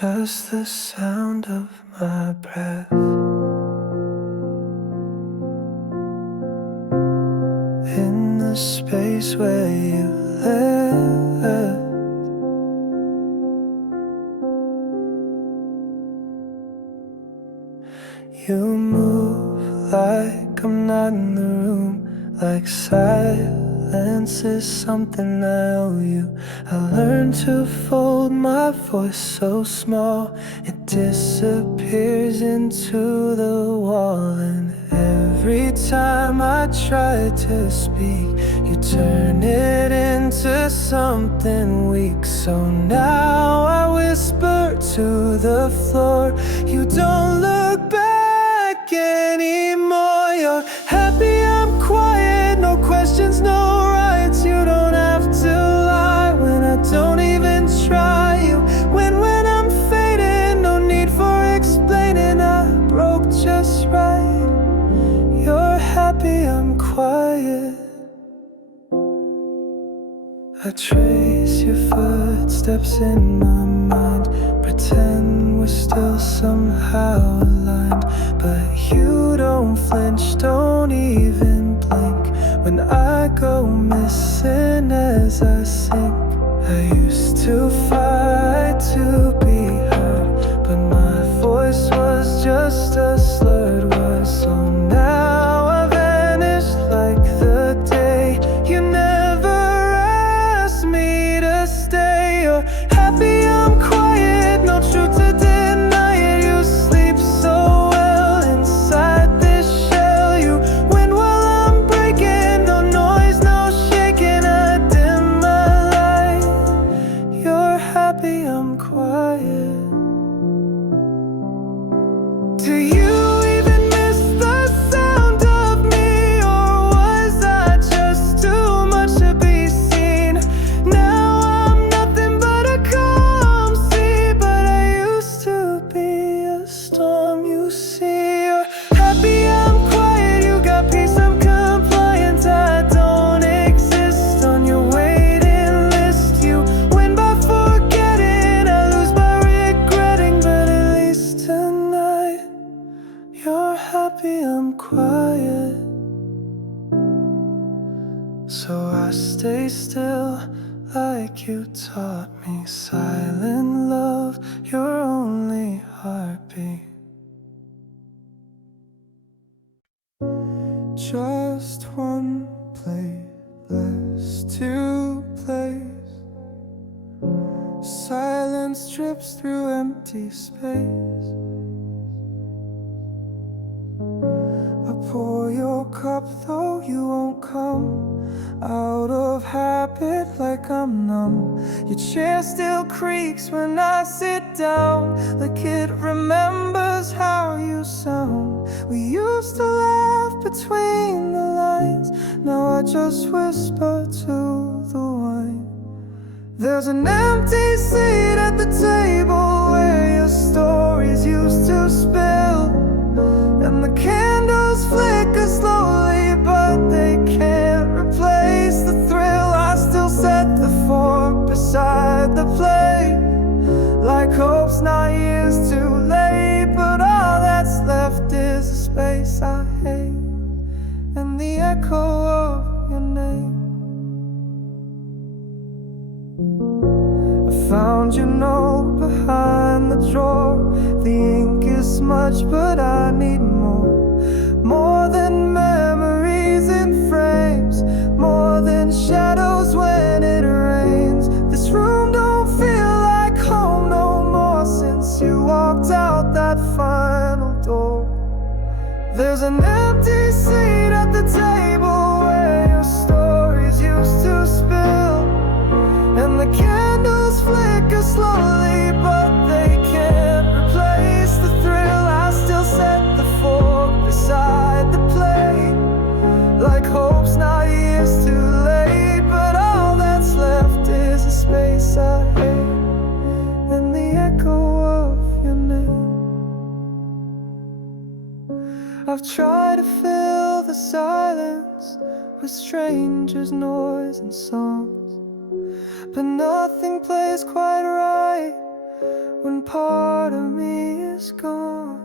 Just the sound of my breath in the space where you left. You move like I'm not in the room, like silence is something I owe you. I learned to fold my voice so small it disappears into the wall. And every time I try to speak, you turn it into something weak. So now I whisper to the floor, you don't look back anymore. You're happy I'm quiet, no questions, no rights. You don't have to lie when I don't even try. You win when I'm fading, no need for explaining. I broke just right. You're happy I'm quiet. I trace your footsteps in my mind, pretend we're still somehow aligned. But you don't flinch, don't even blink when I go missing as I sink. I used to fight to be heard, but my voice was just a slurred word. So now I vanish like the day you never asked me to stay. You're happy I'm quiet, no truth to deny it. You sleep so well inside this shell. You win while I'm breaking, no noise, no shaking. I dim my light. You're happy I'm quiet. Do you even miss the sound of me, or was I just too much to be seen? Now I'm nothing but a calm sea, but I used to be a storm. You see, you're happy I'm quiet, you got peace, I'm compliant. I don't exist on your waiting list. You win by forgetting, I lose by regretting. But at least tonight you're happy I'm quiet. So I stay still like you taught me. Silent love, your only heartbeat. Just one playlist to place. Silence drips through empty space. I pour your cup though you won't come. Out of habit like I'm numb. Your chair still creaks when I sit down, like it remembers how you sound. We used to laugh between the lines, now I just whisper to the wine. There's an empty seat at the table where your stories used to spill, and the candles flicker slowly, but they can't replace the thrill. I still set the fork beside the plate, like hope's not years too late. But all that's left is a space I hate, and the echo of your name. I found your note behind the drawer. The ink is smudged, but I need more. More than memories in frames, more than shadows when it rains. This room don't feel like home no more since you walked out that final door. There's an empty seat at the table where your stories used to spill, and the candles flicker slowly, but they can't replace the thrill. I still set the fork beside the plate, like hope's not years too late. But all that's left is a space I hate, and the echo of your name. I've tried to fill the silence with strangers' noise and songs, but nothing plays quite right when part of me is gone.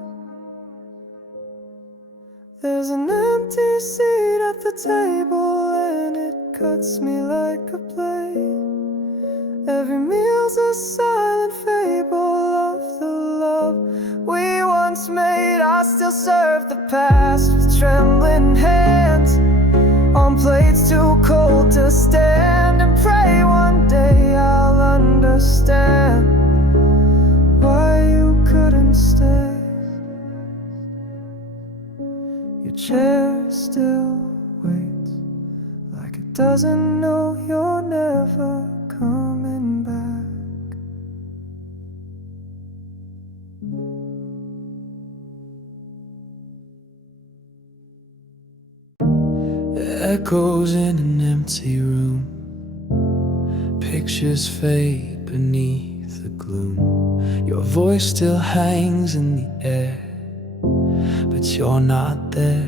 There's an empty seat at the table, and it cuts me like a blade. Every meal's a silent fable of the love we once made. I still serve the past with trembling hands on plates too cold to stand, and pray one day I'll understand why you couldn't stay. Your chair still waits like it doesn't know you're never coming back. Echoes in an empty room, pictures fade beneath the gloom. Your voice still hangs in the air, but you're not there.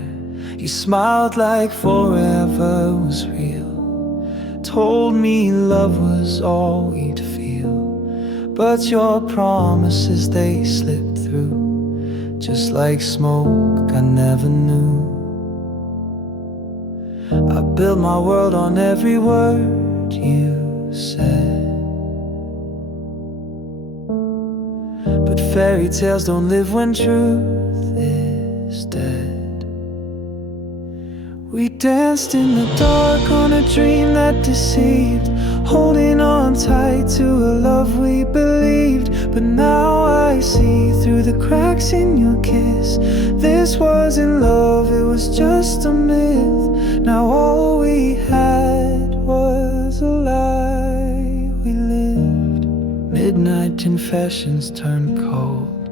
You smiled like forever was real, told me love was all we'd feel, but your promises, they slipped through, just like smoke I never knew. I built my world on every word you said, but fairy tales don't live when truth is dead. We danced in the dark on a dream that deceived, holding on tight to a love we believed. But now I see through the cracks in your kiss, this wasn't love, it was just a myth. Now all we had was a lie we lived. Midnight confessions turned cold,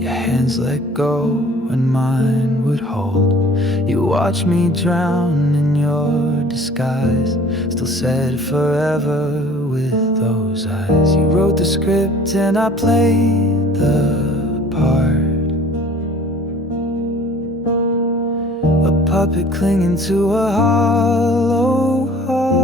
your hands let go and mine would hold. You watched me drown in your disguise, still said forever with those eyes. You wrote the script and I played the part, a puppet clinging to a hollow heart.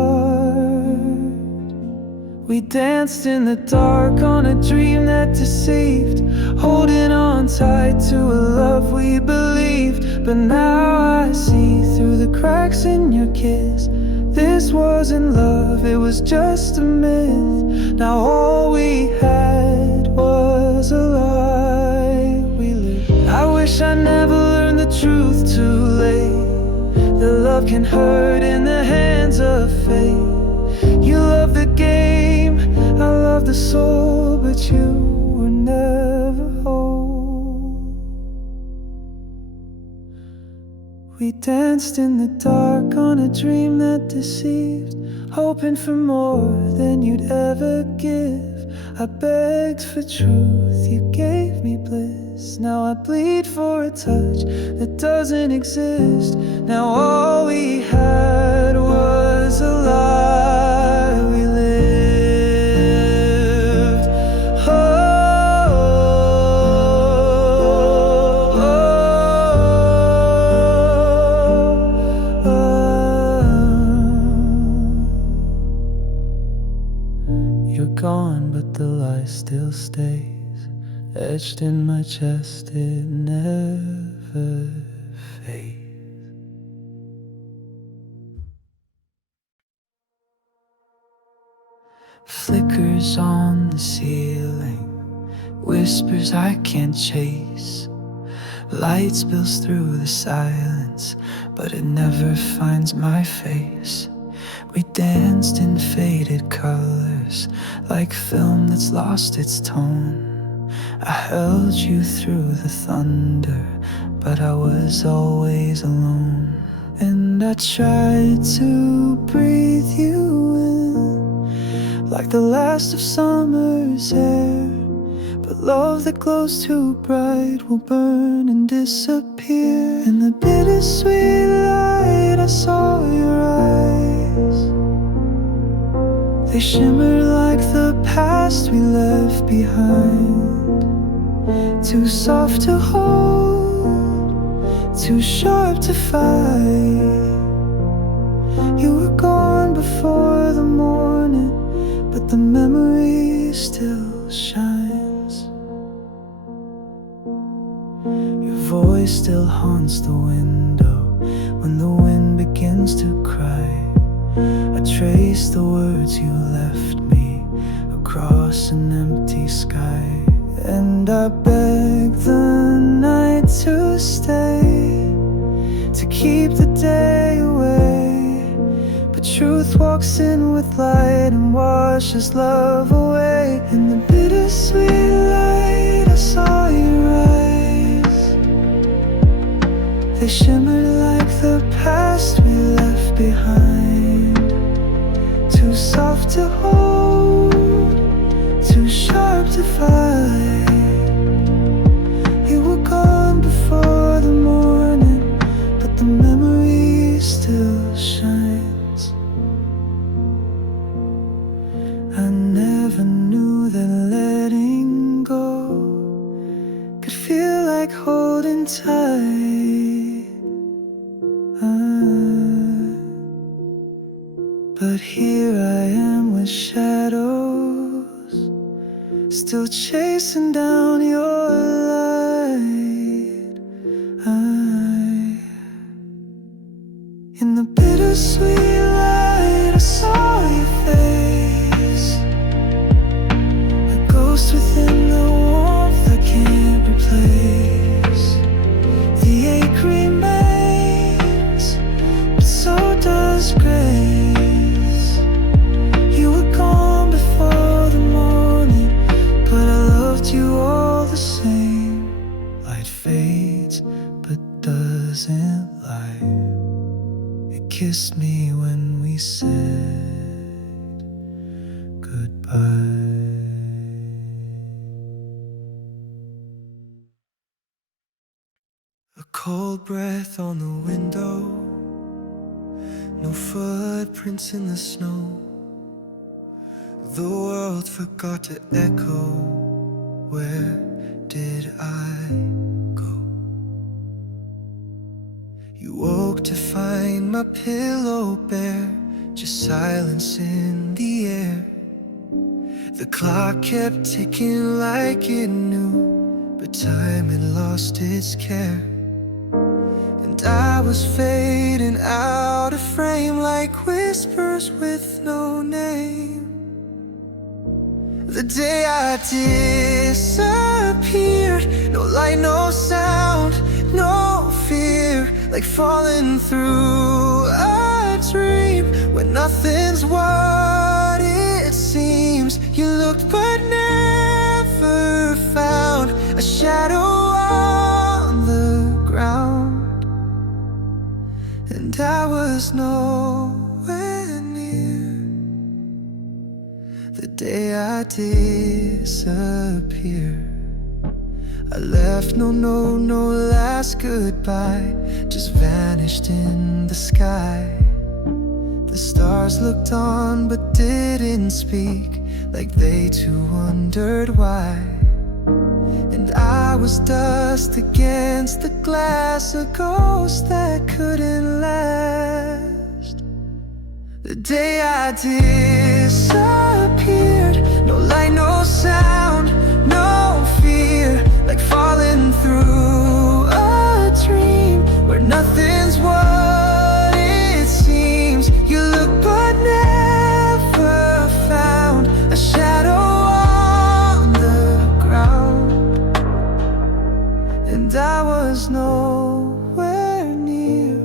We danced in the dark on a dream that deceived, holding on tight to a love we believed. But now I see through the cracks in your kiss, this wasn't love, it was just a myth. Now all we had was a lie we lived. I wish I never learned the truth too late, that love can hurt in the hands of fate. You love the game, I love the soul, but you were never whole. We danced in the dark on a dream that deceived, hoping for more than you'd ever give. I begged for truth, you gave me bliss. Now I bleed for a touch that doesn't exist. Now all we had was a lie we lived. Oh, oh, oh. You're gone, but the lie still stays, etched in my chest, it never fades. Flickers on the ceiling, whispers I can't chase. Light spills through the silence, but it never finds my face. We danced in faded colors, like film that's lost its tone. I held you through the thunder, but I was always alone. And I tried to breathe you in, like the last of summer's air. But love that glows too bright will burn and disappear. In the bittersweet light I saw your eyes, they shimmered like the past we left behind. Too soft to hold, too sharp to fight. You were gone before the morning, but the memory still shines. Your voice still haunts the window when the wind begins to cry. I trace the words you left me across an empty sky, and I beg the night to stay, to keep the day away. But truth walks in with light and washes love away. In the bittersweet light I saw your eyes. They shimmered like the past we left behind. Too soft to hold, too sharp to fight. You were gone before the morning, but the memory still shines. I never knew that letting go could feel like holding tight. But here I am with shadows, still chasing down your light. In the bittersweet light I saw your face, a ghost within the warmth I can't replace. The ache remains, but so does grace. You were gone before the morning, but I loved you all the same. Light fades, but doesn't lie. It kissed me when we said goodbye. A cold breath on the window, no footprints in the snow. The world forgot to echo. Where did I go? You woke to find my pillow bare, just silence in the air. The clock kept ticking like it knew, but time had lost its care. And I was fading out of frame like whispers with no name. The day I disappeared, no light, no sound, no fear, like falling through a dream when nothing's what it seems. You looked but never found, a shadow on the ground, and I was nowhere near the day I disappeared. I left no last goodbye, just vanished in the sky. The stars looked on but didn't speak, like they too wondered why. And I was dust against the glass, a ghost that couldn't last. The day I disappeared, no light, no sound, no fear, like falling through a dream where nothing's what it seems. You look but never found, a shadow on the ground, and I was nowhere near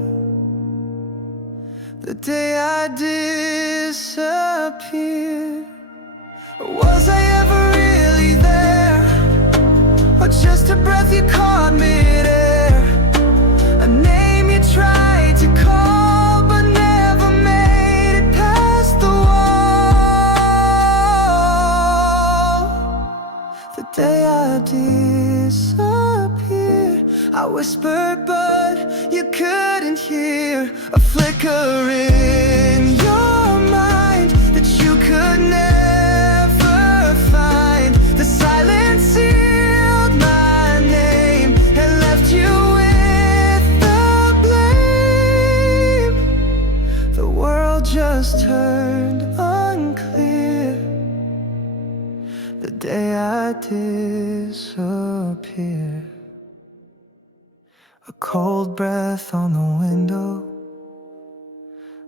the day I disappeared. Was I ever really there, or just a breath you caught mid-air? A name you tried to call but never made it past the wall. The day I disappeared, I whispered but you couldn't hear, a flicker in your mind that you could never find. The silence sealed my name and left you with the blame. The world just turned unclear the day disappear. A cold breath on the window,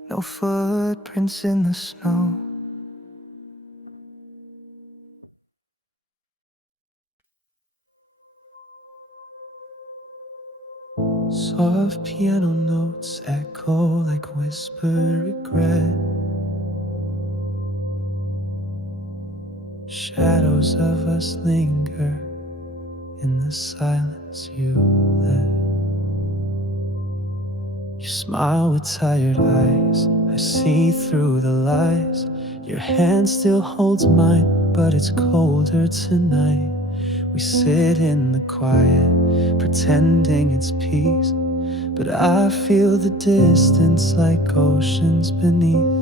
no footprints in the snow. Soft piano notes echo like whispered regret. Shadows of us linger in the silence you left. You smile with tired eyes, I see through the lies. Your hand still holds mine, but it's colder tonight. We sit in the quiet, pretending it's peace, but I feel the distance like oceans beneath.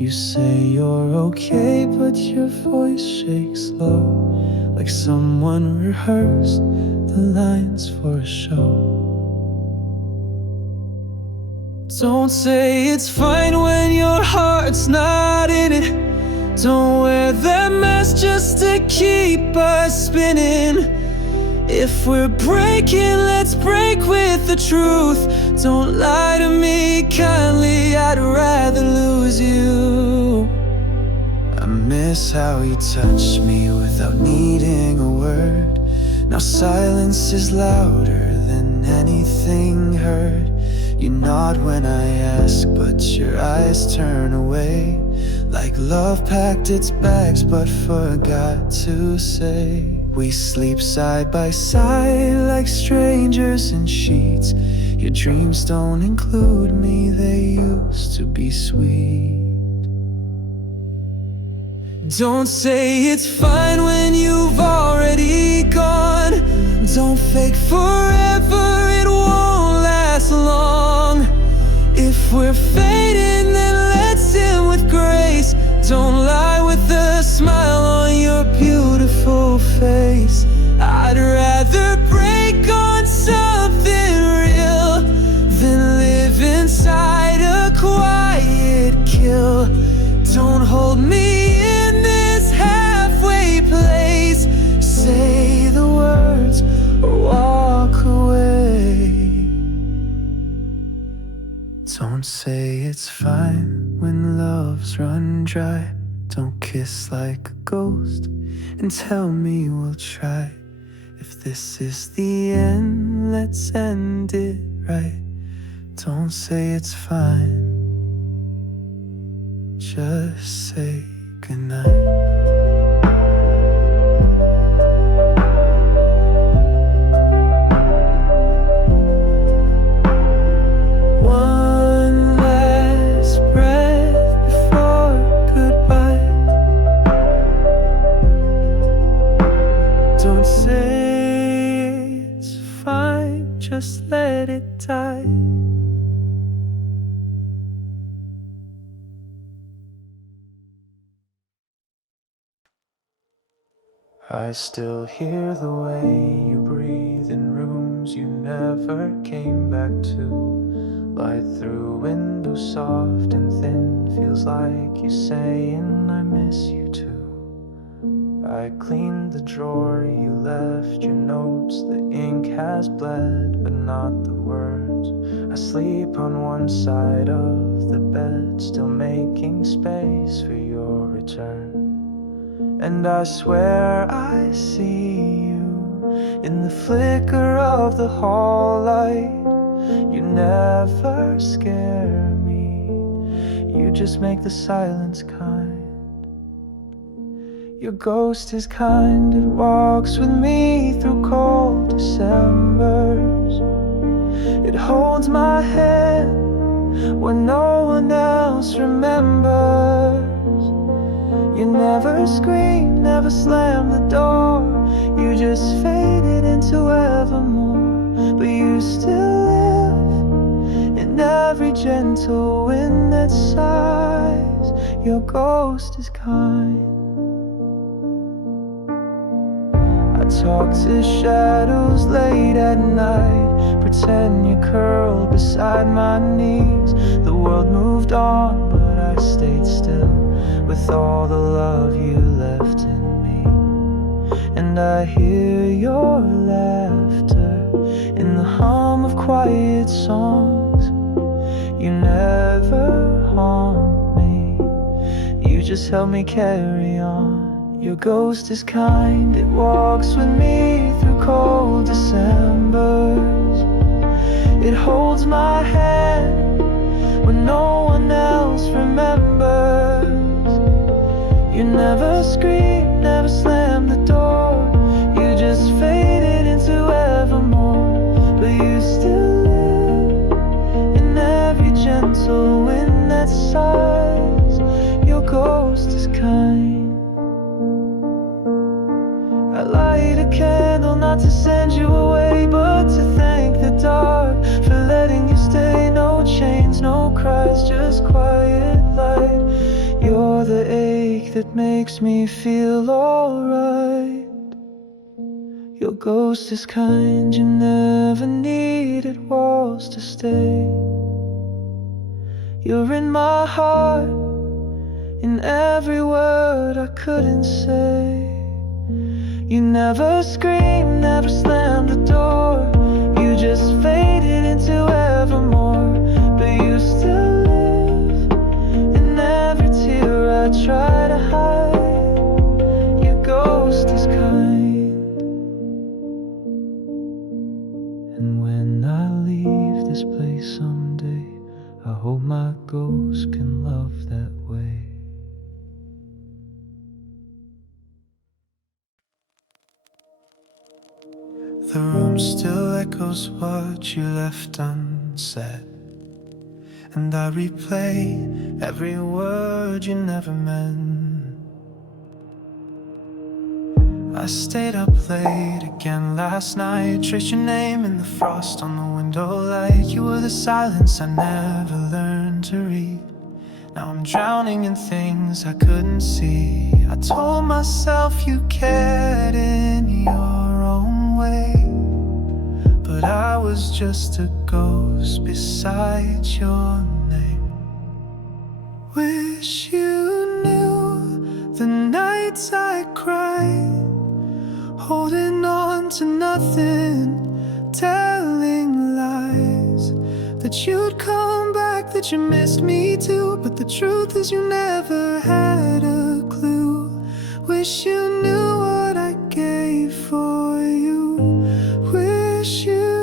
You say you're okay, but your voice shakes low, like someone rehearsed the lines for a show. Don't say it's fine when your heart's not in it. Don't wear that mask just to keep us spinning. If we're breaking, let's break with the truth. Don't lie to me kindly, I'd rather lose you. I miss how you touch me without needing a word. Now silence is louder than anything heard. You nod when I ask, but your eyes turn away, like love packed its bags but forgot to say. We sleep side by side like strangers in sheets. Your dreams don't include me, they used to be sweet. Don't say it's fine when you've already gone. Don't fake forever, it won't last long. If we're fading, then let's end with grace. Don't lie with a smile on your beautiful face. I'd rather break on something real than live inside a quiet kill. Don't hold me in this halfway place. Say the words or walk away. Don't say it's fine when love's run dry. Don't kiss like a ghost and tell me we'll try. If this is the end, let's end it right. Don't say it's fine, just say goodnight. Don't say it's fine, just let it die. I still hear the way you breathe in rooms you never came back to. Light through windows soft and thin, feels like you saying I miss you too. I cleaned the drawer you left your notes. The ink has bled, but not the words. I sleep on one side of the bed, still making space for your return. And I swear I see you in the flicker of the hall light. You never scare me, you just make the silence kind. Your ghost is kind, it walks with me through cold Decembers. It holds my hand when no one else remembers. You never scream, never slam the door. You just faded into evermore. But you still live in every gentle wind that sighs. Your ghost is kind. I talk to shadows late at night, pretend you curled beside my knees. The world moved on, but I stayed still with all the love you left in me. and I hear your laughter in the hum of quiet songs. You never haunt me, you just help me carry on. Your ghost is kind, it walks with me through cold Decembers. It holds my hand when no one else remembers. You never scream, never slam the door. You just faded into evermore. But you still live in every gentle wind that sighs. Your ghost is kind. I light a candle not to send you away, but to thank the dark for letting you stay. No chains, no cries, just quiet light. You're the ache that makes me feel alright. Your ghost is kind, you never needed walls to stay. You're in my heart, in every word I couldn't say. You never scream, never slam the door. You just faded into evermore. But you still live in every tear I try to hide. Your ghost is kind. And when I leave this place someday, I hope my ghost can love that way. The room still echoes what you left unsaid, and I replay every word you never meant. I stayed up late again last night, traced your name in the frost on the window light. You were the silence I never learned to read. Now I'm drowning in things I couldn't see. I told myself you cared in your own way, but I was just a ghost beside your name. Wish you knew the nights I cried, holding on to nothing, telling lies that you'd come back, that you missed me too. But the truth is you never had a clue. Wish you knew what I gave for you. Wish you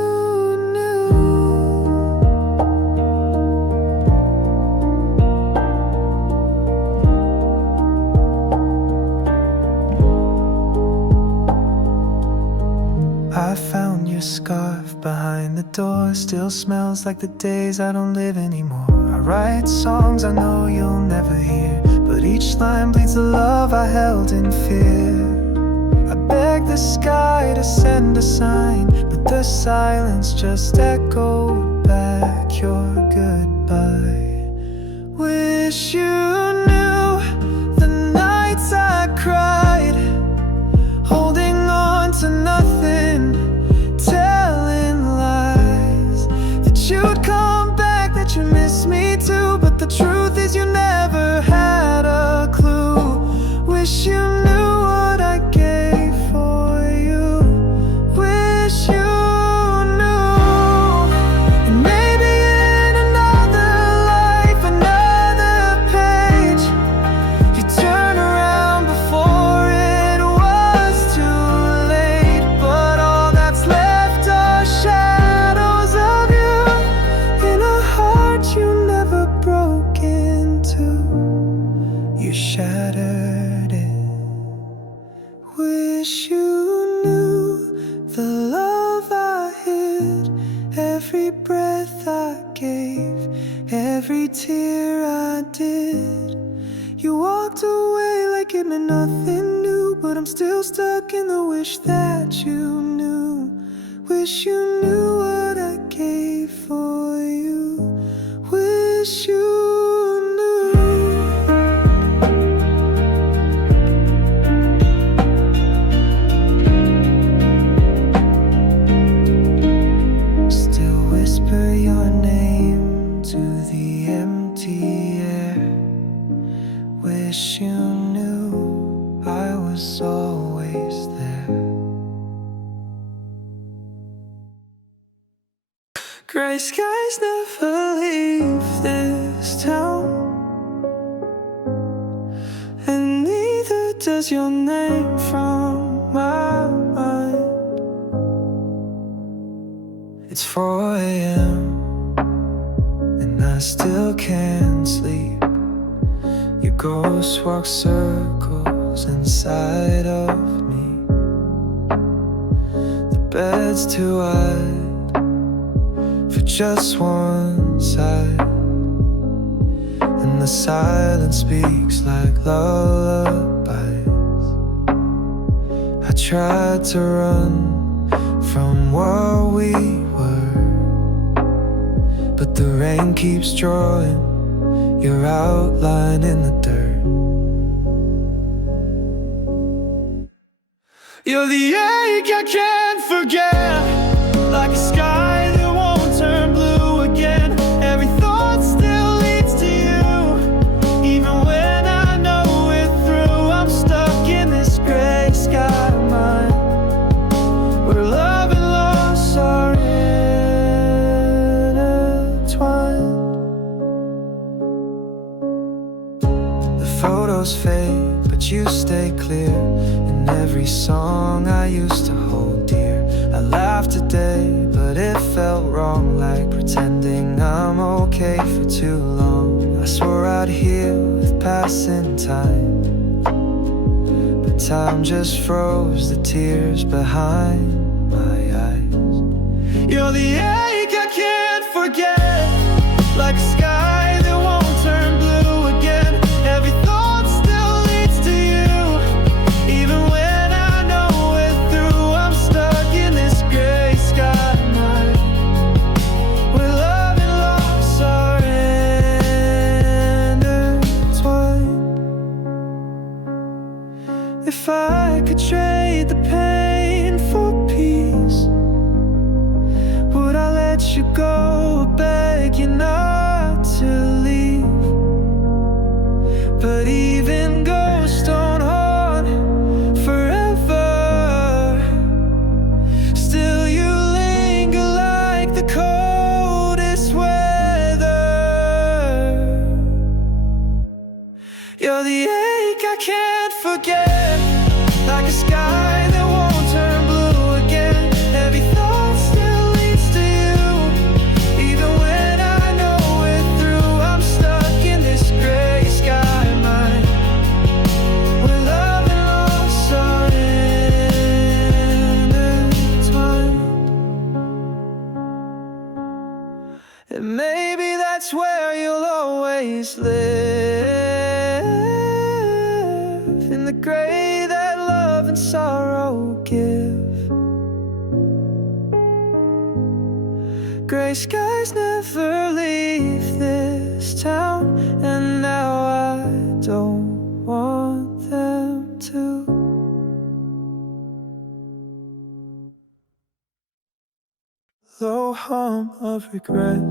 I found your scarf behind the door. Still smells like the days I don't live anymore. I write songs I know you'll never hear, but each line bleeds the love I held in fear. I beg the sky to send a sign, but the silence just echoed back your goodbye. Wish you knew the nights I cried, holding on to nothing, telling lies that you'd come back, that you miss me too. But the truth is you never had a clue. Wish you knew what I gave for you. Wish you knew. And maybe in another life, another page, you turn around before it was too late. But all that's left are shadows of you in a heart you never broke into. You shattered it. Wish you knew the love I hid, every breath I gave, every tear I did. You walked away like it meant nothing new, but I'm still stuck in the wish that you knew. Wish you knew what I gave for you. Wish you knew. Still whisper your name to the empty air. Wish you knew I was always there. Gray skies never leave this town, and neither does your name from my mind. It's 4 a.m. and I still can't sleep. Your ghost walks circles inside of me. The bed's too wide for just one side, and the silence speaks like lullabies. I tried to run from what we were, but the rain keeps drawing your outline in the dirt. You're the ache I can't forget, like a sky that won't turn blue again. Every thought still leads to you, even when I know it through. I'm stuck in this gray sky of mine, where love and loss are intertwined. The photos fade, but you stay clear in every song I used to hold dear. I laughed today, but it felt wrong, like pretending I'm okay for too long. I swore I'd heal with passing time, but time just froze the tears behind my eyes. You're the ache I can't forget, like a sky that won't turn blue again. Every thought still leads to you, even when I know it through. I'm stuck in this gray sky of mine, where love and loss are intertwined. If I could trade the pain for peace, would I let you go or beg you not to leave? But even ghosts don't haunt forever. Still you linger like the coldest weather. You're the ache I can't forget, like a sky that won't turn blue again. Every thought still leads to you, even when I know it through. I'm stuck in this gray sky of mine, where love and loss are intertwined. And maybe that's where you'll always live, in the gray that love and sorrow give. Gray skies never leave this town, and now I don't want them to. Low hum of regret,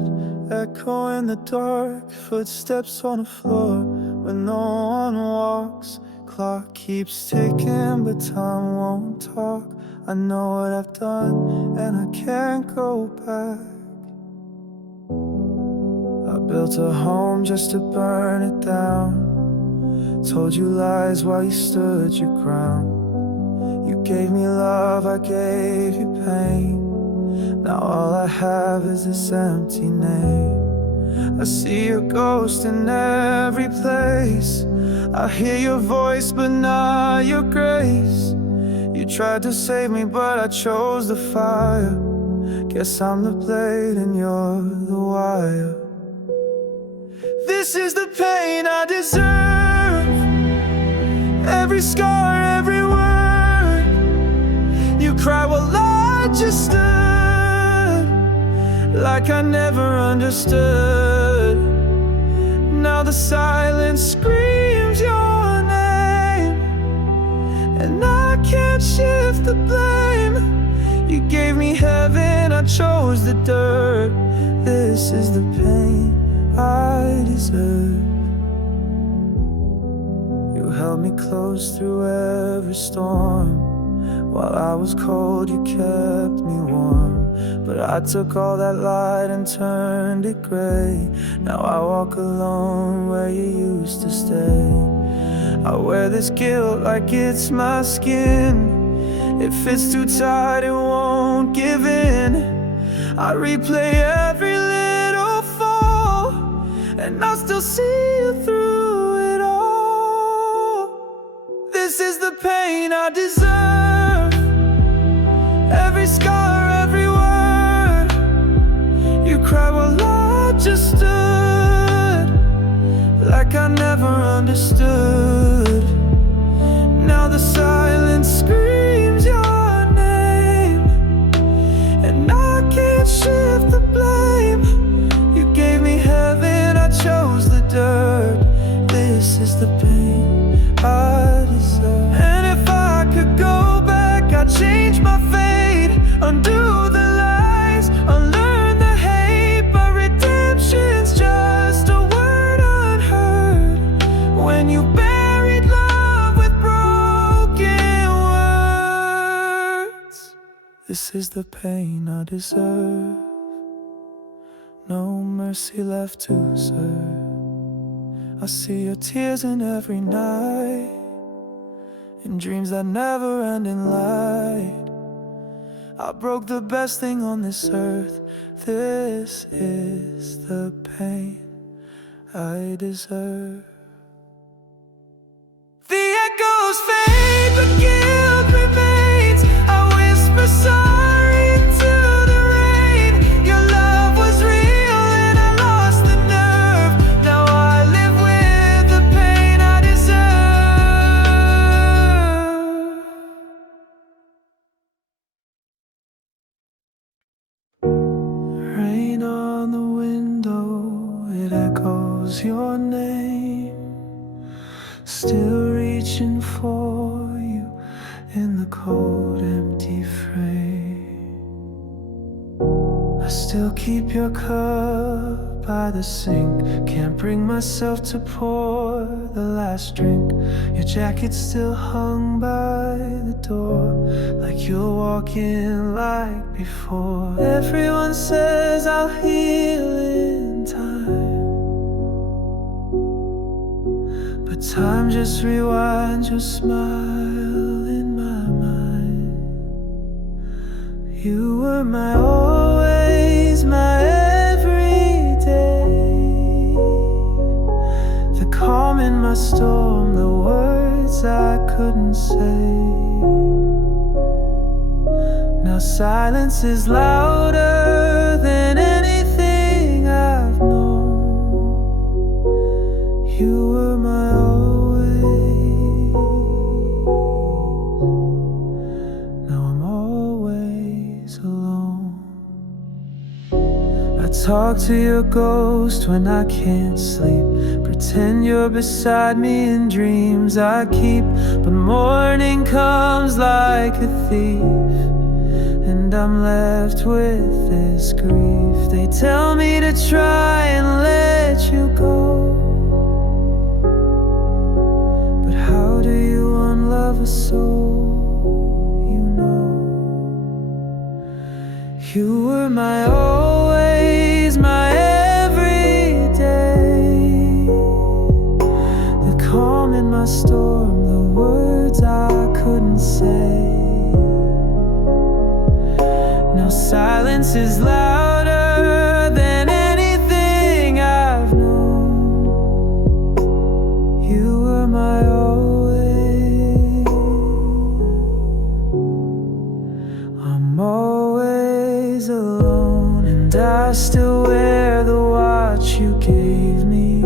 echo in the dark, footsteps on the floor where no one walks. Clock keeps ticking, but time won't talk. I know what I've done, and I can't go back. I built a home just to burn it down, told you lies while you stood your ground. You gave me love, I gave you pain. Now all I have is this empty name. I see your ghost in every place. I hear your voice, but not your grace. You tried to save me, but I chose the fire. Guess I'm the blade and you're the wire. This is the pain I deserve, every scar, every word. You cried while I just stood, like I never understood. Now the silence screams your name, and I can't shift the blame. You gave me heaven, I chose the dirt. This is the pain I deserve. You held me close through every storm. While I was cold, you kept me warm. but I took all that light and turned it gray. Now I walk alone where you used to stay. I wear this guilt like it's my skin. It fits too tight, it won't give in. I replay every little fall, and I still see you through it all. This is the pain I deserve. Every scar, every word. You cried while I just stood, like I never understood. Now the silence screams your name, and I can't shift the blame. You gave me heaven, I chose the dirt. This is the pain I deserve. And if I could go back, I'd change my fate, undo the lies, unlearn the hate. But redemption's just a word unheard when you buried love with broken words. This is the pain I deserve. No mercy left to serve. I see your tears in every night, in dreams that never end in light. I broke the best thing on this earth. This is the pain I deserve. The echoes fade, but guilt remains. I whisper sorry into the rain. Your love was real and I lost the nerve. Now I live with the pain I deserve. Rain on the window, it echoes your name. Still reaching for you in the cold, empty frame. I still keep your cup by the sink. Can't bring myself to pour the last drink. Your jacket still hung by the door, like you'll walk in like before. Everyone says I'll heal in time, but time just rewinds your smile in my mind. You were my always, my everyday, the calm in my storm, the words I couldn't say. Now silence is louder than anything I've known. You were my always. Now I'm always alone. I talk to your ghost when I can't sleep. Pretend you're beside me in dreams I keep. But morning comes like a thief, and I'm left with this grief. They tell me to try and let you go, but how do you unlove a soul you know? You were my always, my everyday, the calm in my storm, the words I couldn't say. Now silence is louder than anything I've known. You were my always. I'm always alone, and I still wear the watch you gave me.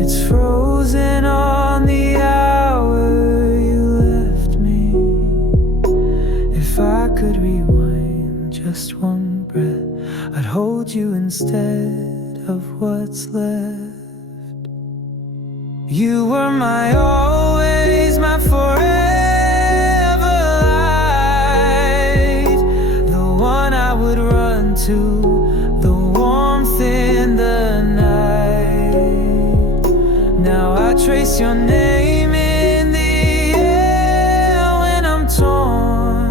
It's frozen on the hour you left me. If I could rewind just one breath, I'd hold you instead of what's left. You were my always, my forever light, the one I would run to, the warmth in the night. Now I trace your name in the air when I'm torn.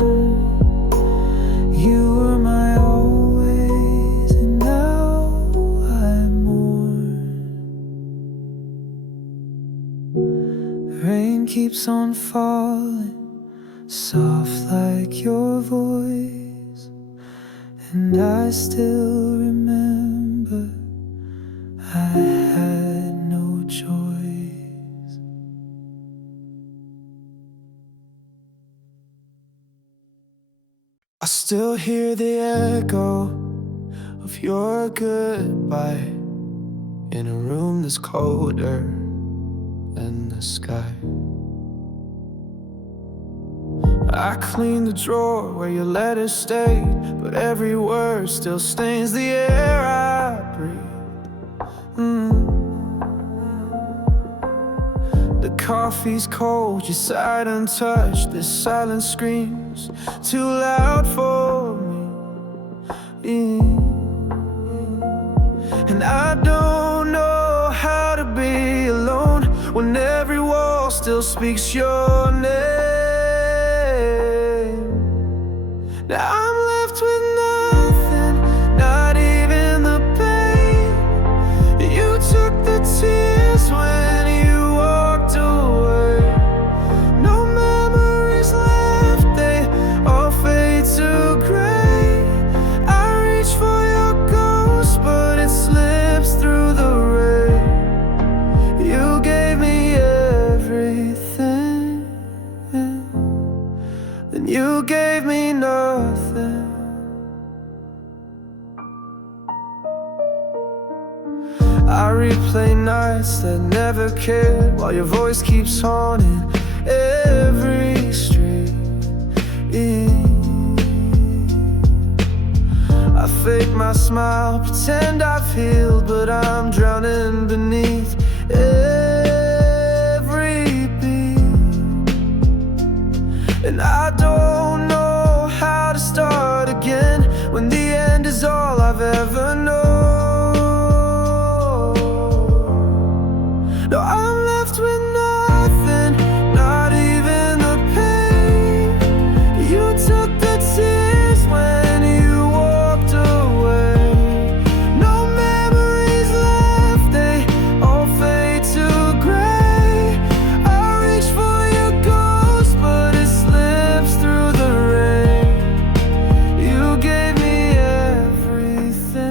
keeps on falling, soft like your voice. And I still remember I had no choice. I still hear the echo of your goodbye in a room that's colder than the sky. I clean the drawer where your letters stayed, but every word still stains the air I breathe. The coffee's cold, your side untouched. This silence screams too loud for me. And I don't know how to be alone when every wall still speaks your name. Now I'm left with nothing, not even the pain. You took the tears when you walked away. No memories left, they all fade to gray. I reach for your ghost, but it slips through the rain. You gave me everything, then you gave me nothing. I replay nights that never cared, while your voice keeps haunting every street. I fake my smile, pretend I've healed, but I'm drowning beneath every beat. And I don't know how to start again when the end is all I've ever known. No, I'm left with nothing, not even the pain. You took the tears when you walked away. No memories left, they all fade to gray. I reach for your ghost, but it slips through the rain. You gave me everything,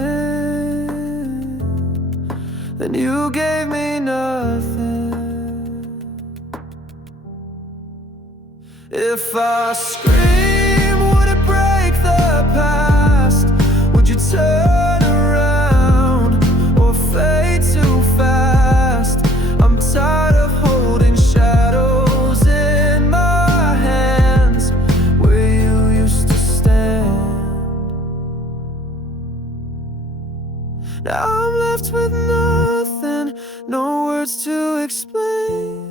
then you gave me nothing. If I scream, would it break the past? Would you turn around or fade too fast? I'm tired of holding shadows in my hands where you used to stand. Now I'm left with nothing, no words to explain.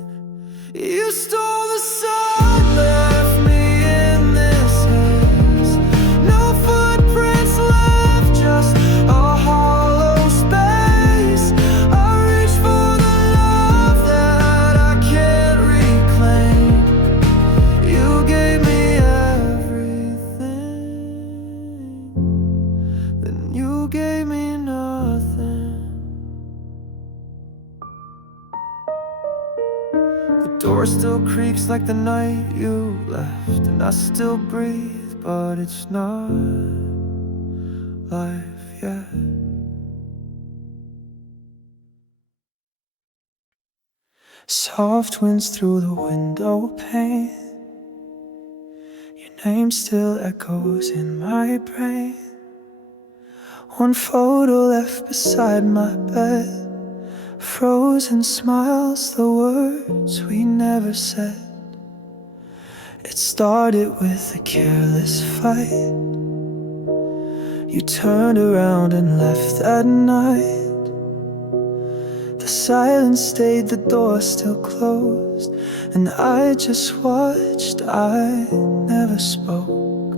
You stole the sun, left me in this haze. No footprints left, just a hollow space. I reach for the love that I can't reclaim. You gave me everything, then you gave me nothing. The door still creaks like the night you left, and I still breathe, but it's not life yet. Soft winds through the window pane, your name still echoes in my brain. One photo left beside my bed, frozen smiles, the words we never said. It started with a careless fight. You turned around and left that night. The silence stayed, the door still closed, and I just watched, I never spoke.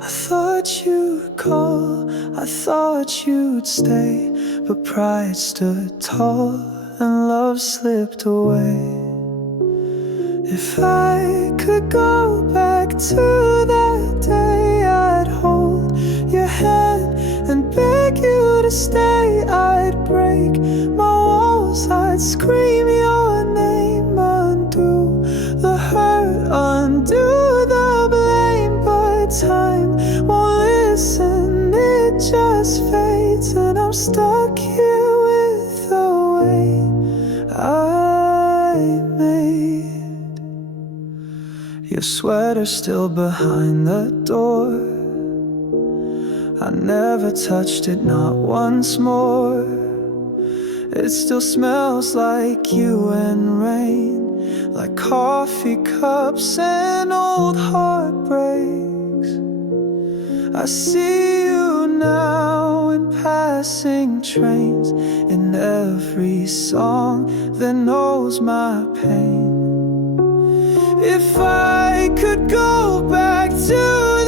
I thought you'd call, I thought you'd stay, but pride stood tall and love slipped away. If I could go back to that day, I'd hold your hand and beg you to stay. I'd break my walls, I'd scream your name unto sweater still behind the door. I never touched it, not once more. It still smells like you and rain, like coffee cups and old heartbreaks. I see you now in passing trains, in every song that knows my pain. If I could go back to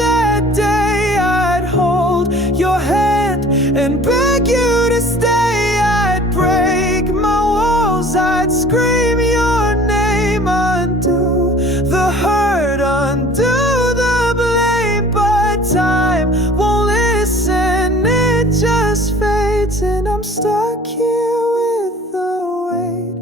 that day, I'd hold your hand and beg you to stay. I'd break my walls, I'd scream your name, undo the hurt, undo the blame. But time won't listen, it just fades, and I'm stuck here with the weight.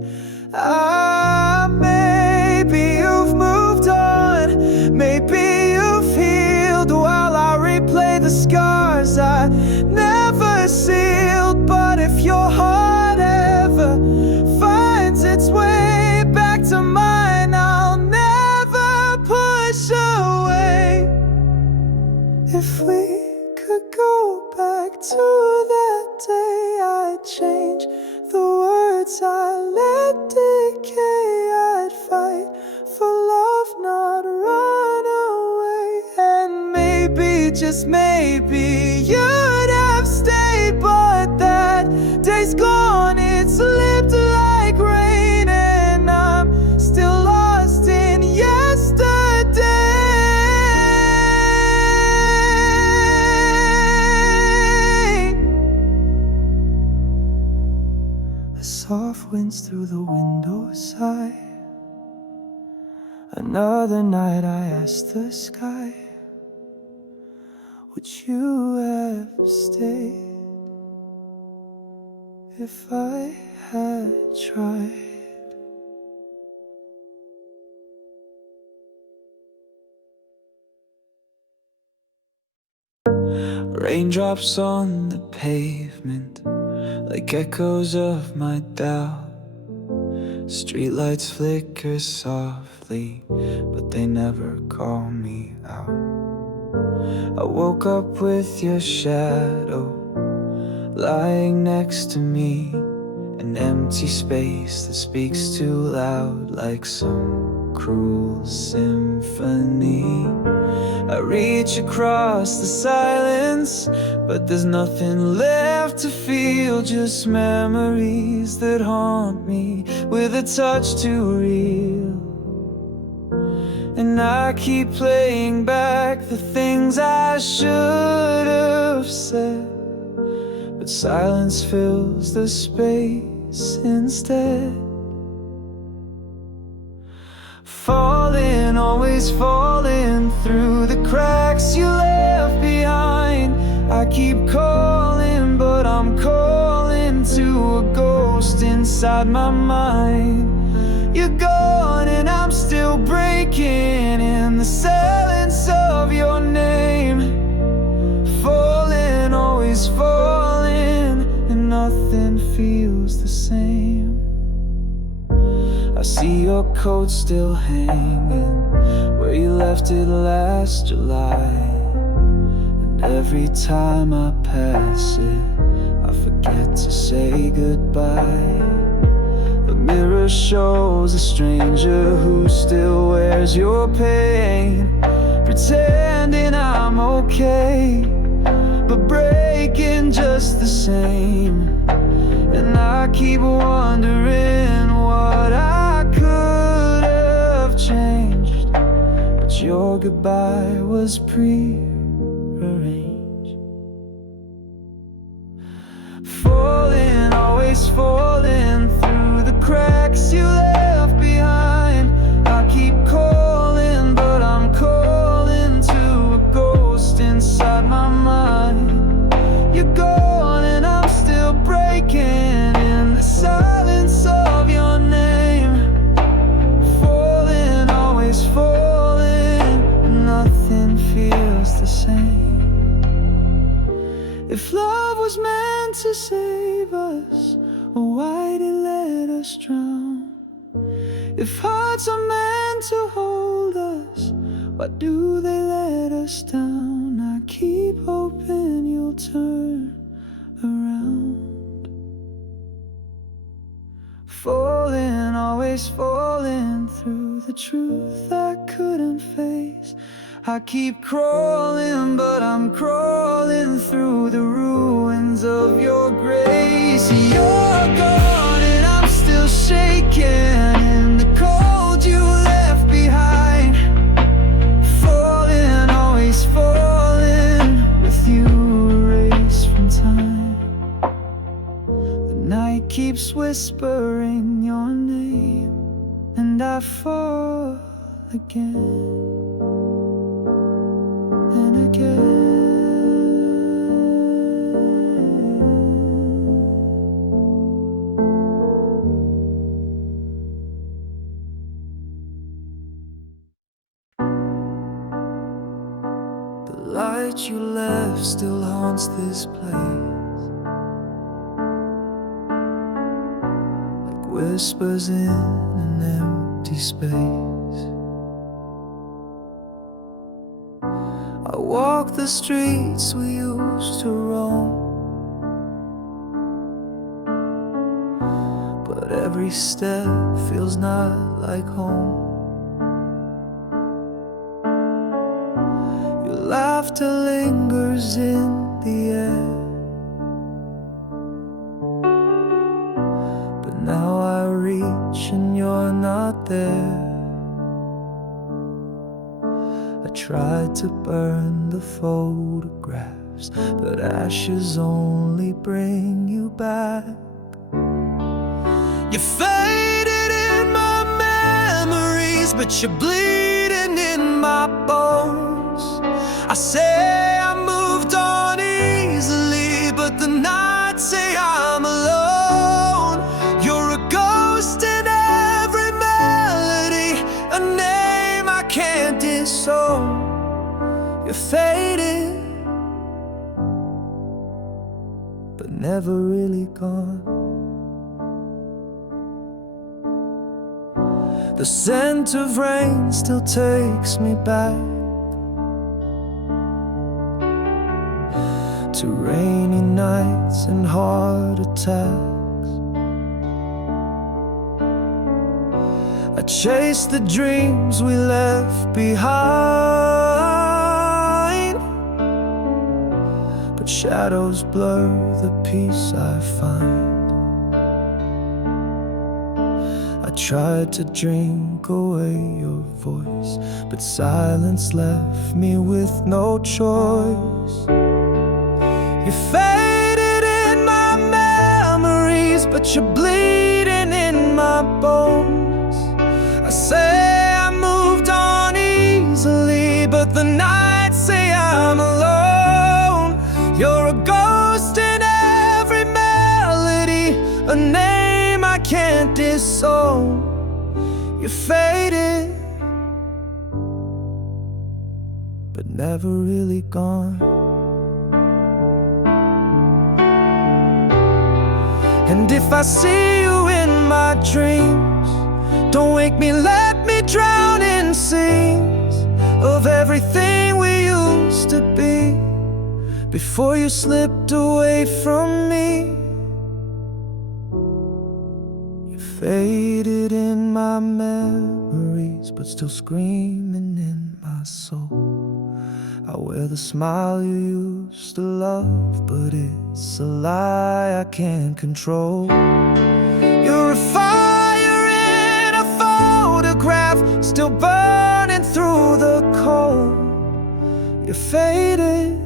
Maybe you've moved on, maybe you've healed, while I replay the scars I never sealed. But if your heart ever finds its way back to mine, I'll never push away. If we could go back to that day, I'd change the words I let decay. I'd fight for love, not run away. And maybe, just maybe, you'd have stayed. But that day's gone, it slipped like rain, and I'm still lost in yesterday. Soft winds through the window sigh. Another night I asked the sky, would you have stayed if I had tried? Raindrops on the pavement, like echoes of my doubt. Streetlights flicker softly, but they never call me out. I woke up with your shadow lying next to me, an empty space that speaks too loud, like some cruel symphony. I reach across the silence, but there's nothing left to feel, just memories that haunt me with a touch too real. And I keep playing back the things I should have said, but silence fills the space instead. Falling, always falling through the cracks you left behind. I keep calling, but I'm calling to a ghost inside my mind. You're gone and I'm still breaking in the silence of your name. Falling, always falling, and nothing feels the same. I see your coat still hanging where you left it last July, and every time I pass it, I forget to say goodbye. The mirror shows a stranger who still wears your pain, pretending I'm okay, but breaking just the same. And I keep wondering what I could have changed, but your goodbye was pre-arranged. Falling, always falling through the cracks you left behind. I keep calling, but I'm calling to a ghost inside my mind. You're gone and I'm still breaking in the silence of your name. Falling, always falling, and nothing feels the same. If love was meant to save us, why'd it let us drown? If hearts are meant to hold us, Why do they let us down? I keep hoping you'll turn around. Falling, always falling through the truth I couldn't face. I keep crawling, but I'm crawling through the ruins of your grace. You're gone and I'm still shaking in the cold you left behind. Falling, always falling, with you erased from time. The night keeps whispering your name, and I fall again and again. The light you left still haunts this place, like whispers in an empty space. I walk the streets we used to roam, but every step feels not like home. Your laughter lingers in the air, but now I reach and you're not there. I tried to burn the photographs, but ashes only bring you back. You faded in my memories, but you're bleeding in my bones. I say I moved on easily, but the nights say I'm alone. You're a ghost in every melody, a name I can't disown. You're faded, but never really gone. The scent of rain still takes me back to rainy nights and heart attacks. I chase the dreams we left behind, but shadows blur the peace I find. I tried to drink away your voice, but silence left me with no choice. You faded in my memories, but you're bleeding in my bones. I say I moved on easily, but the nights say I'm alone. You're a ghost in every melody, a name I can't disown. You're faded, but never really gone. And if I see you in my dreams, don't wake me, let me drown in scenes of everything we used to be before you slipped away from me. You faded in my memories, but still screaming in my soul. I wear the smile you used to love, but it's a lie I can't control. You're a fire in a photograph, still burning through the cold. You're faded,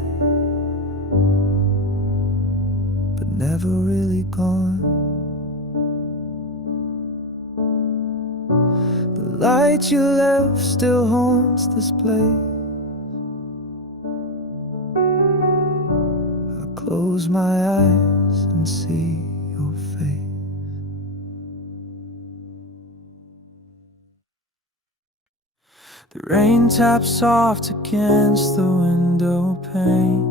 but never really gone. The light you left still haunts this place. Close my eyes and see your face. The rain taps soft against the window pane,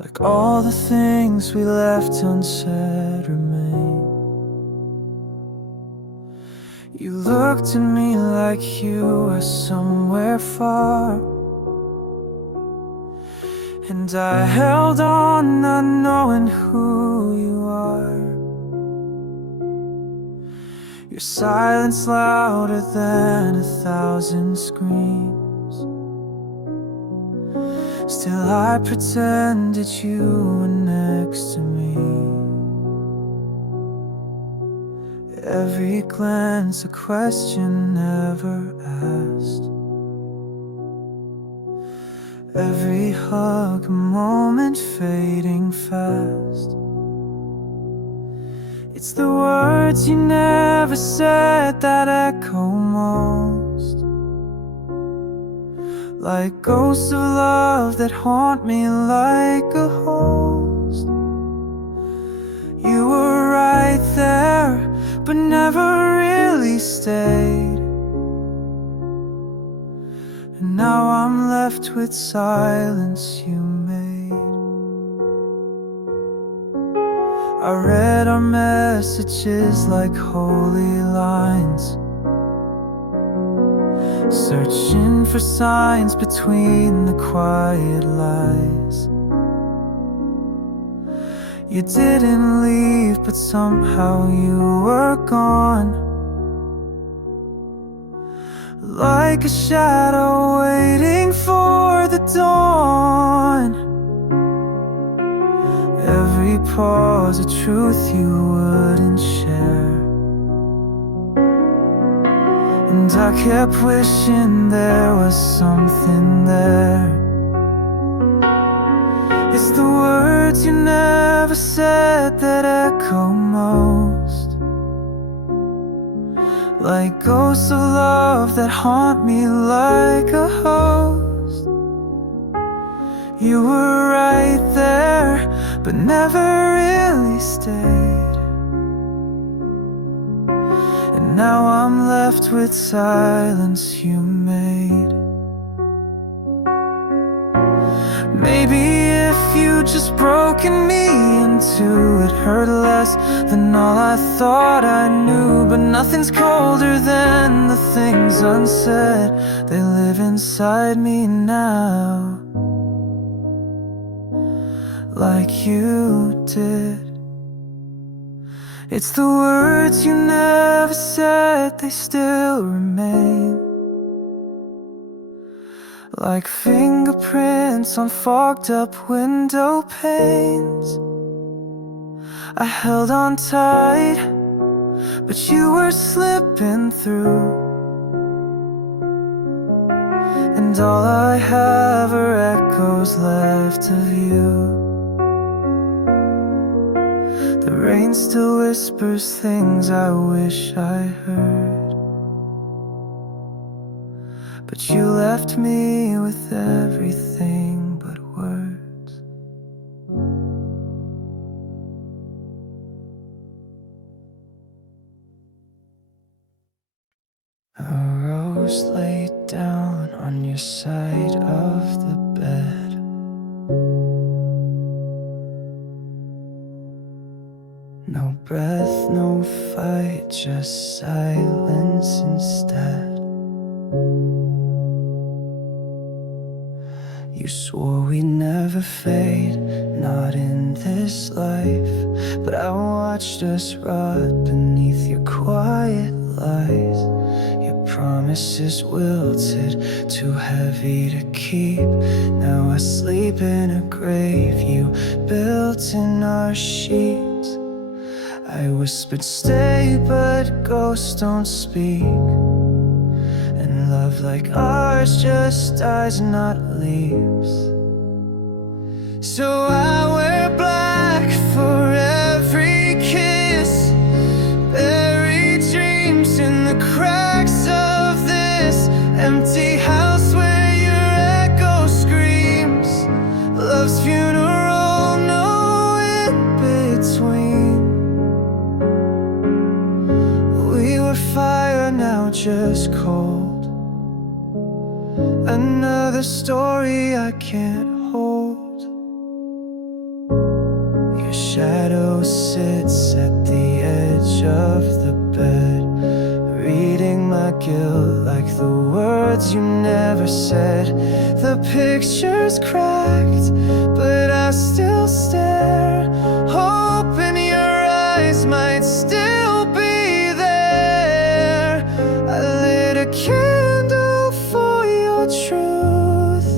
like all the things we left unsaid remain. You looked at me like you were somewhere far, and I held on not knowing who you are. Your silence louder than 1,000 screams. Still I pretended you were next to me. Every glance a question never asked. Every hug a moment fading fast. It's the words you never said that echo most, like ghosts of love that haunt me like a host. You were right there, but never really stayed. And now I'm left with silence you made. I read our messages like holy lines, searching for signs between the quiet lies. You didn't leave, but somehow you were gone, like a shadow waiting for the dawn. Every pause a truth you wouldn't share, and I kept wishing there was something there. It's the words you never said that echo most, like ghosts of love that haunt me like a host. You were right there, but never really stayed. And now I'm left with silence you made. Maybe if you just broken me into it hurt less than all I thought I knew. But nothing's colder than the things unsaid. They live inside me now, like you did. It's the words you never said, they still remain, like fingerprints on fogged up window panes. I held on tight, but you were slipping through, and all I have are echoes left of you. The rain still whispers things I wish I heard, but you left me with everything but words. A rose laid down on your side of the bed. No breath, no fight, just silence instead. You swore we'd never fade, not in this life. But I watched us rot beneath your quiet lies. Your promises wilted, too heavy to keep. Now I sleep in a grave you built in our sheets. I whispered stay, but ghosts don't speak, and love like ours just dies, not leaves. So I wear black for every kiss, buried dreams in the cracks of this empty house where your echo screams. Love's funeral, no in between. We were fire, now just cold. Another story I can't hold. Your shadow sits at the edge of the bed, reading words you never said. The picture's cracked, but I still stare, hoping your eyes might still be there. I lit a candle for your truth,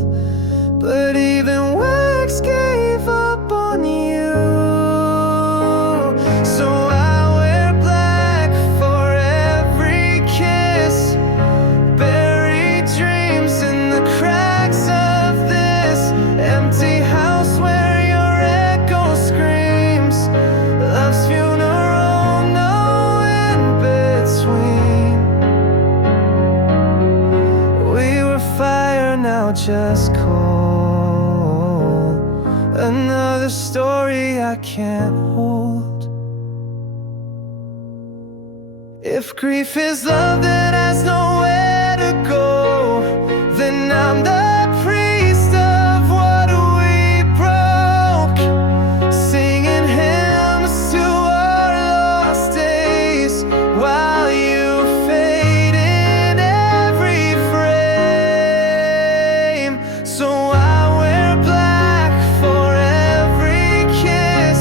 but even wax gave up on you. So I wear black for every kiss, buried dreams in the cracks of this empty house where your echo screams. Love's funeral, no in between. We were fire, now just cold. Another story I can't hold. If grief is love that has nowhere to go, then I'm the priest of what we broke, singing hymns to our lost days while you fade in every frame. So I wear black for every kiss,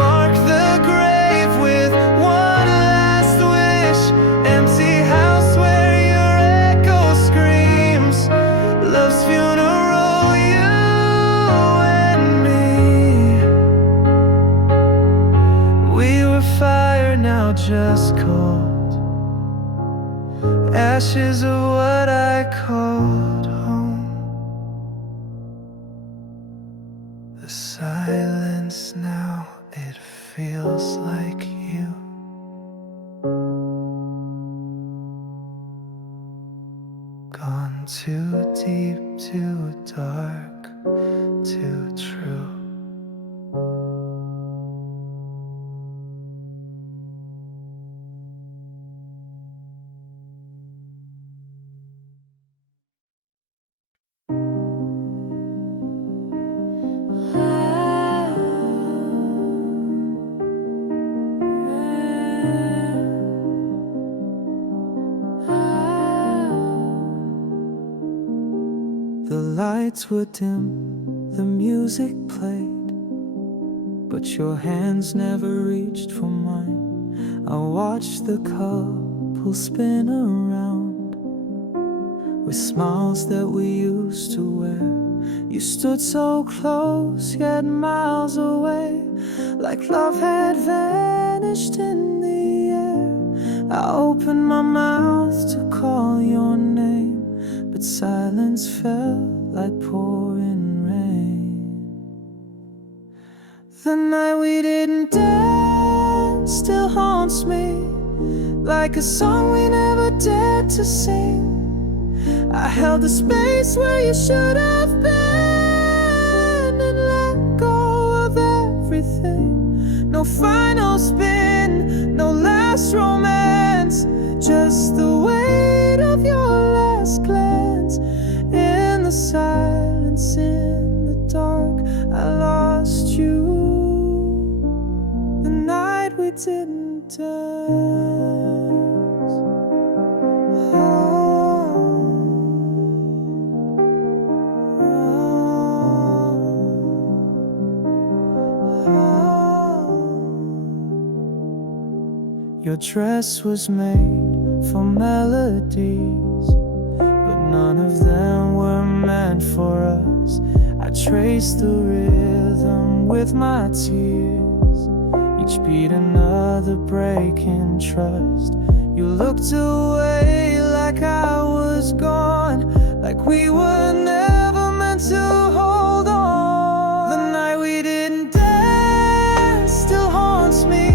mark the grave with one last wish, empty house where your echo screams. Love's funeral, you and me. We were fire, now just cold, ashes of what I called home. The silence now, it feels like you. Gone too deep, too dark, too true. The lights were dim, the music played, but your hands never reached for mine. I watched the couple spin around with smiles that we used to wear. You stood so close, yet miles away, like love had vanished in the air. I opened my mouth to call your name, but silence fell like pouring rain. The night we didn't dance still haunts me, like a song we never dared to sing. I held the space where you should have been, and let go of everything. No final spin, no last romance, just the weight of your last glance. In the silence, in the dark, I lost you. The night we didn't dance. Your dress was made for melodies, but none of them were meant for us. I traced the rhythm with my tears, each beat another break in trust. You looked away like I was gone, like we were never meant to hold on. The night we didn't dance still haunts me,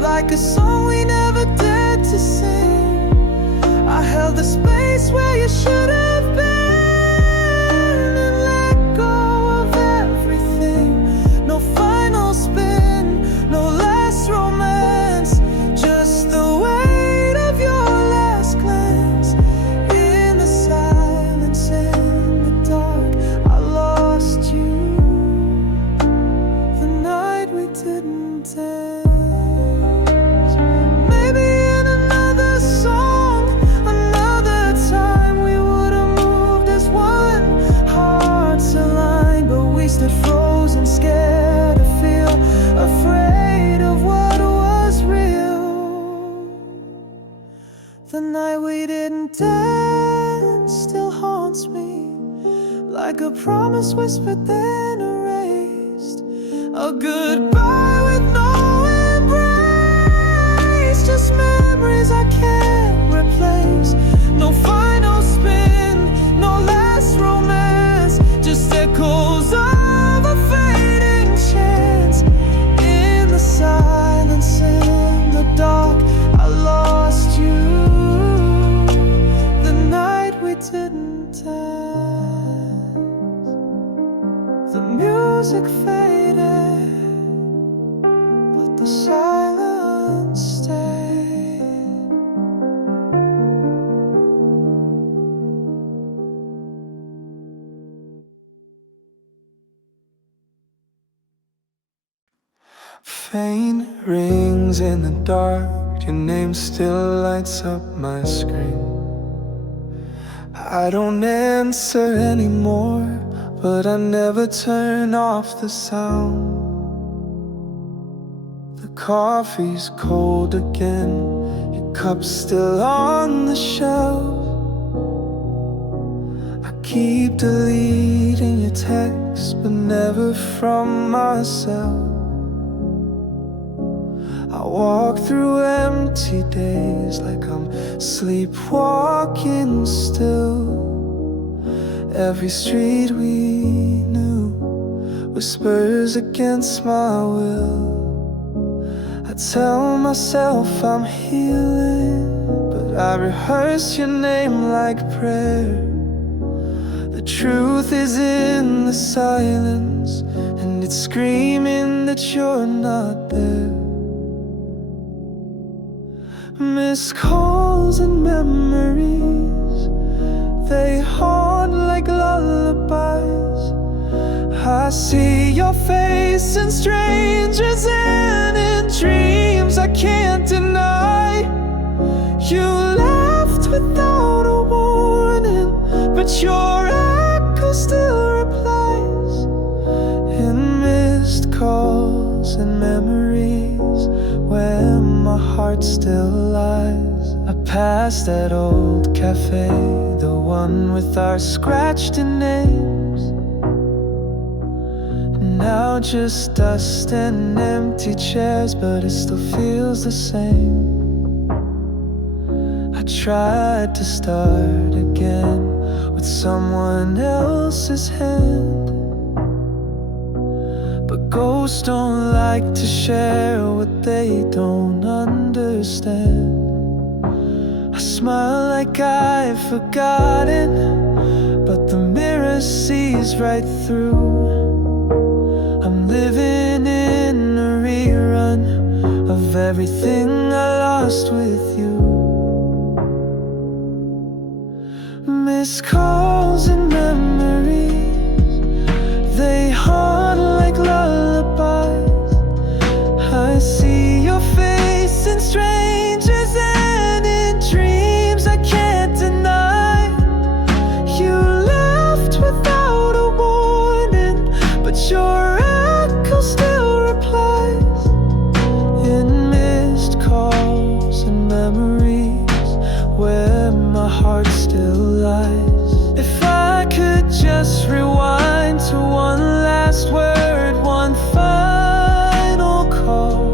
like a song we never dared to sing. I held the space where you should have been, and let go of everything. No final spin, no last romance, just the weight of your last glance. In the silence, in like a promise whispered then erased. A goodbye with no embrace, just memories I can't replace. No final spin, no last romance, just echoes of a fading chance. In the silence, in the dark, I lost you. The night we didn't dance, the music faded, but the silence stayed. Faint rings in the dark, your name still lights up my screen. I don't answer anymore, but I never turn off the sound. The coffee's cold again, your cup's still on the shelf. I keep deleting your texts, but never from myself. I walk through empty days like I'm sleepwalking still. Every street we knew whispers against my will. I tell myself I'm healing, but I rehearse your name like prayer. The truth is in the silence, and it's screaming that you're not there. Missed calls and memories, they haunt like lullabies. I see your face in strangers and in dreams I can't deny. You left without a warning, but your echo still replies. In missed calls and memories, where my heart still lies. I passed that old cafe, the one with our scratched-in names. Now just dust and empty chairs, but it still feels the same. I tried to start again with someone else's hand, but ghosts don't like to share what they don't understand. I smile like I've forgotten, but the mirror sees right through. I'm living in a rerun of everything I lost with you. Missed calls and memories, they haunt like lullabies. I see your face in strangers and in dreams I can't deny. You left without a warning, but your echo still replies. In missed calls and memories, where my heart still lies. If I could just rewind to one last word, one final call,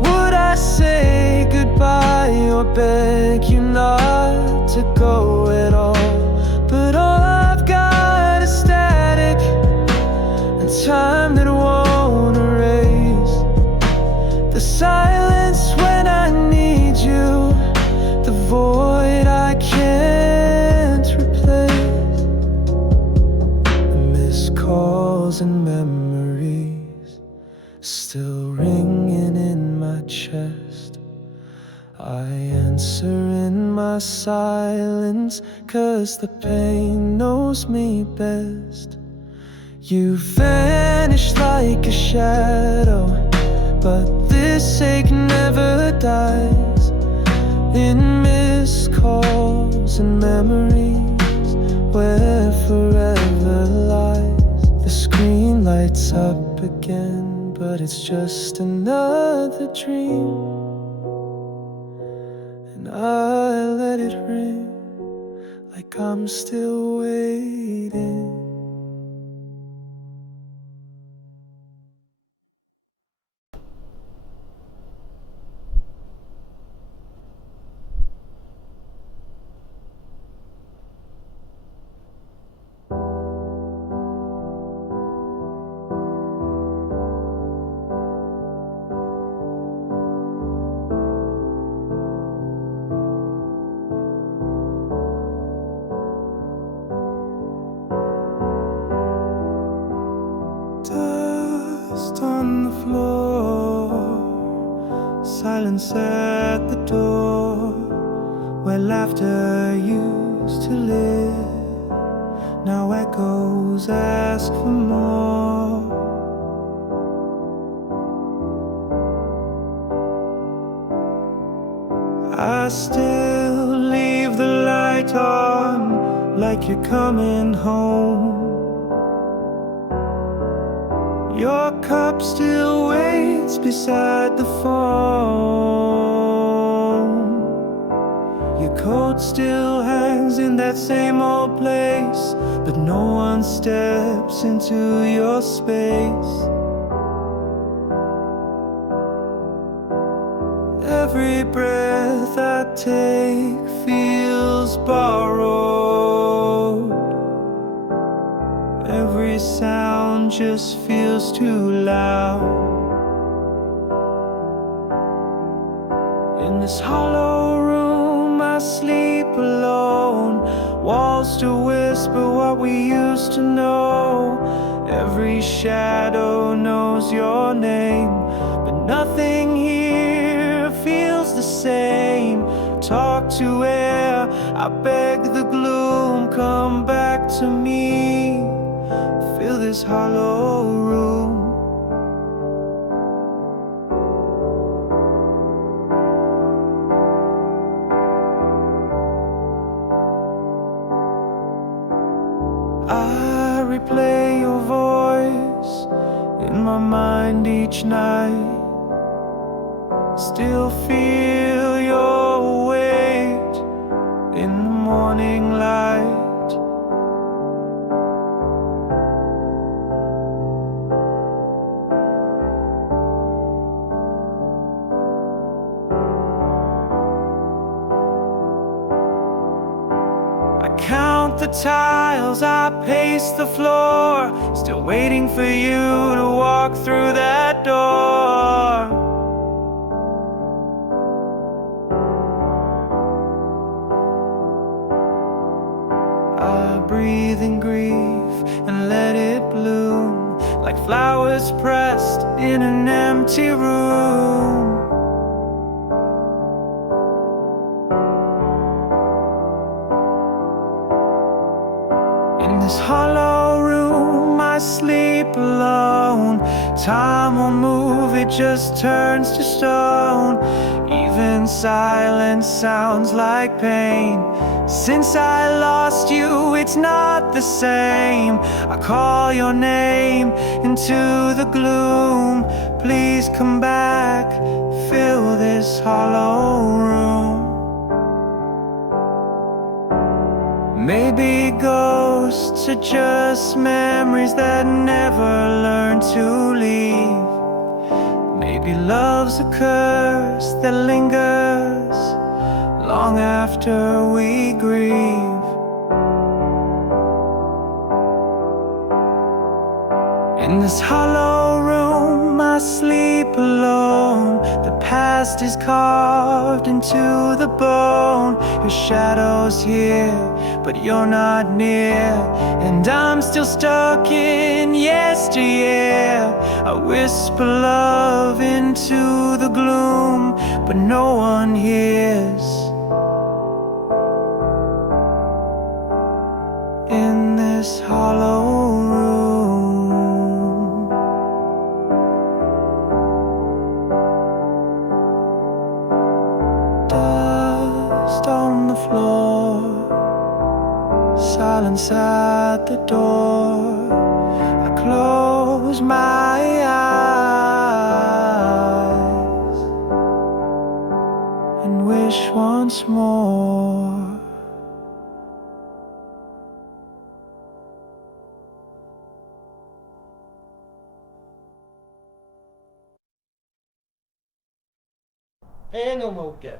would I say goodbye or beg you not to go at all? But all I've got is static and time that won't erase the silence when I need you, the void I can't replace. The missed calls and memories still ringing in my chest. I answer in my silence, 'cause the pain knows me best. You vanished like a shadow, but this ache never dies. In missed calls and memories, where forever lies. The screen lights up again, but it's just another dream, and I let it ring like I'm still waiting. Dust on the floor, silence at the door, where laughter used to live, now echoes ask for more. I still leave the light on, like you're coming home. Your cup still waits beside the phone. Your coat still hangs in that same old place, but no one steps into your space. Every breath I take feels borrowed. Every sound just feels too loud. In this hollow room I sleep alone. Walls still whisper what we used to know. Every shadow knows your name, but nothing here feels the same. Talk to air, I beg the gloom, come back to me. Fill this hollow room. I replay your voice in my mind each night. Still feel your weight in the morning light. I count the tiles, I pace the floor, still waiting for you to walk through that door. I breathe in grief and let it bloom, like flowers pressed in an empty room. In this hollow room I sleep alone. Time won't move, it just turns to stone. Even silence sounds like pain. Since I lost you, it's not the same. I call your name into the gloom. Please come back, fill this hollow room. Maybe ghosts are just memories that never learn to leave. Maybe love's a curse that lingers long after we grieve. In this hollow room I sleep alone. The past is carved into the bone. Your shadow's here, but you're not near, and I'm still stuck in yesteryear. I whisper love into the gloom, but no one hears. In this hollow room, dust on the floor, silence at the door. I close my eyes and wish once more. E non mo che.